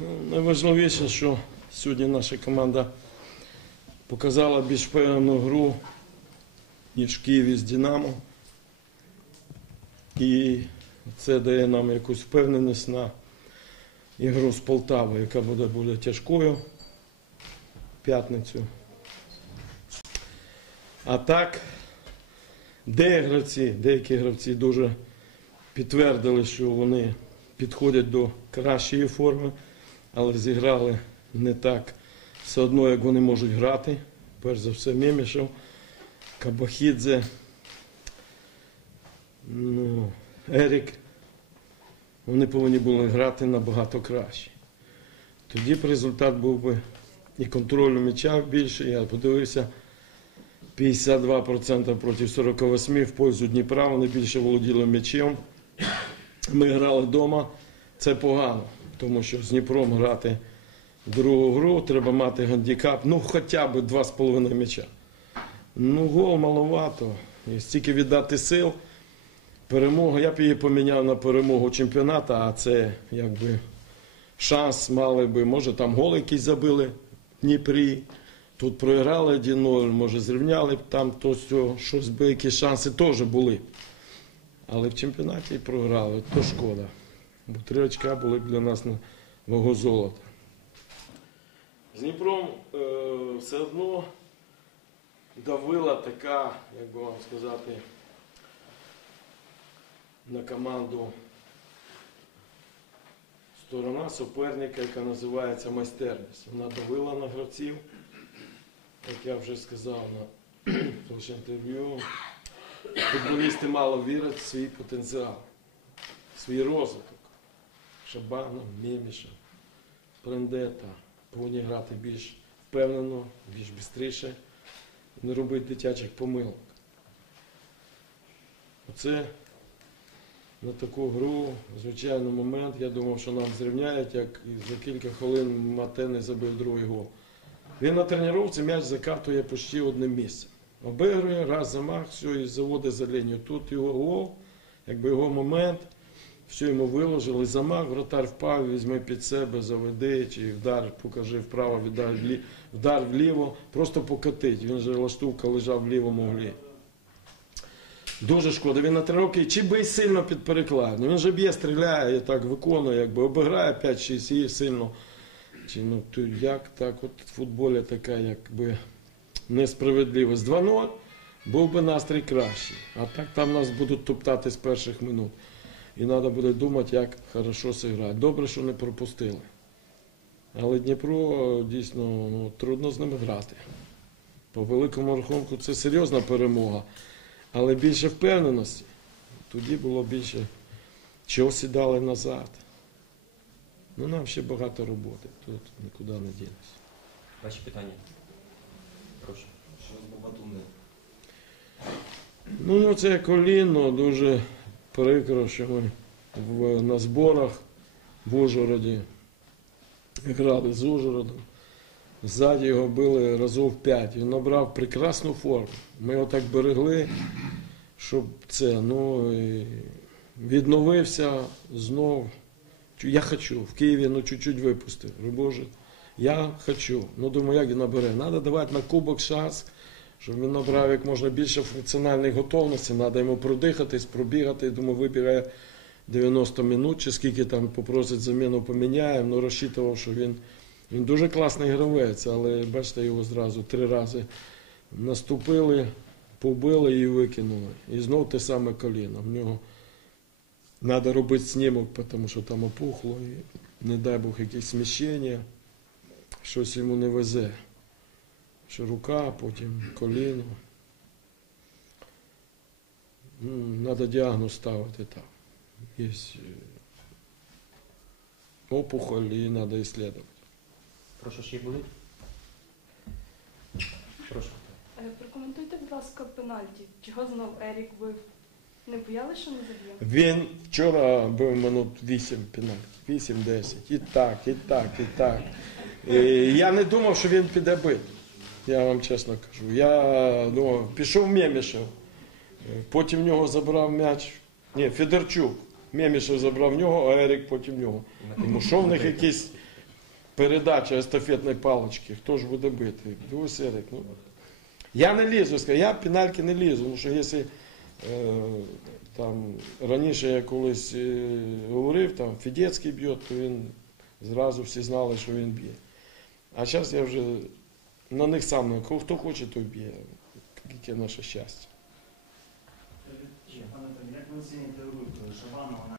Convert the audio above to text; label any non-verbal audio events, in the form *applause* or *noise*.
Найважливіше, що сьогодні наша команда показала більш впевнену гру, ніж в Києві з Динамо. І це дає нам якусь впевненість на ігру з Полтавою, яка буде, буде тяжкою в п'ятницю. А так, де гравці, деякі гравці дуже підтвердили, що вони підходять до кращої форми, але зіграли не так все одно, як вони можуть грати. Перш за все, Мємішев, Кабахідзе, ну, Ерік. Вони повинні були грати набагато краще. Тоді б результат був би і контролю м'яча більше. Я подивився 52% проти 48% в пользу Дніпра. Вони більше володіли м'ячем. Ми грали вдома. Це погано, тому що з Дніпром грати другу гру треба мати гандикап, ну хоча б 2,5 м'яча. Ну, гол маловато. І стільки віддати сил. Перемога, я б її поміняв на перемогу чемпіонату, а це якби шанс мали би, може там гол якийсь забили в Дніпрі. Тут програли 1-0, може зрівняли б там то сьо, щось би, якісь шанси теж були. Але в чемпіонаті програли, то шкода. Бо три очка були б для нас на вагу золота. З Дніпром е, все одно давила така, як би вам сказати, на команду сторона суперника, яка називається майстерність. Вона давила на гравців, як я вже сказав на *clears throat* інтерв'ю. Футболісти мало вірять в свій потенціал, в свій розвиток. Шабанов, Міміша, Прендета повинні грати більш впевнено, більш швидше, не робити дитячих помилок. Оце на таку гру, звичайно, момент. Я думав, що нам зрівняють, як за кілька хвилин Мате не забив другий гол. Він на тренувці м'яч закатує почти одним місцем. Обигрує, раз замах, все, і заводить за лінію. Тут його гол, якби його момент, все йому виложили, замах, вратар впав, візьми під себе, заведи, чи вдар, покажи вправо, влі- вдар вліво, просто покатить. Він же лаштувка лежав в лівому углі. Дуже шкода. Він на три роки чи би й сильно під перекладню. Він же б'є, стріляє, так виконує, якби обіграє 5-6 і сильно. Чи, ну, то як так, от в футболі така, якби несправедливість. 2-0 був би настрій кращий. А так там нас будуть топтати з перших минут. І треба буде думати, як хорошо зіграти. Добре, що не пропустили. Але Дніпро дійсно ну, трудно з ними грати. По великому рахунку це серйозна перемога. Але більше впевненості. Тоді було більше чого сідали назад. Ну, нам ще багато роботи. Тут нікуди не дінемося. Ваші питання? Прошу. Що з Бабатуни? Ну, ну, це коліно дуже прикро, що ми в, на зборах в Ужгороді грали з Ужгородом. Ззаді його били разів п'ять. Він набрав прекрасну форму. Ми його так берегли, щоб це, ну, відновився знов. Я хочу. В Києві ну, чуть-чуть випустив. Боже, я хочу. Ну, думаю, як він набере? Треба давати на кубок шанс, щоб він набрав як можна більше функціональної готовності. Треба йому продихатись, пробігати. Думаю, вибігає 90 минут, чи скільки там попросить заміну поміняємо. Ну, розчитував, що він, він дуже класний гравець, але бачите, його зразу три рази наступили, побили і викинули. І знов те саме коліно. В нього треба робити снімок, тому що там опухло, і не дай Бог якесь сміщення, щось йому не везе. Що рука, потім коліно. Треба діагноз ставити так. Є опухоль і треба ісследувати. Прошу, ще будуть? Прошу. Е, Прокоментуйте, будь ласка, пенальті. Чого знов Ерік бив? Не боялися, що не заб'є? Він вчора бив минут 8 пенальті, 8-10. І так, і так, і так. І я не думав, що він піде бити. Я вам чесно кажу. Я думав, пішов Мємішев. Потім в нього забрав м'яч. Ні, Федорчук. Мємішев забрав в нього, а Ерік потім в нього. Тому що в них якийсь передача естафетної палички, хто ж буде бити? Дивись, Ерик, ну. Я не лізу, я пенальки не лізу, тому що якщо е, там, раніше я колись е, говорив, там Фідецький б'є, то він зразу всі знали, що він б'є. А зараз я вже на них сам, хто хоче, той б'є. Яке наше щастя. Пане Пане, як ви гру Шабанова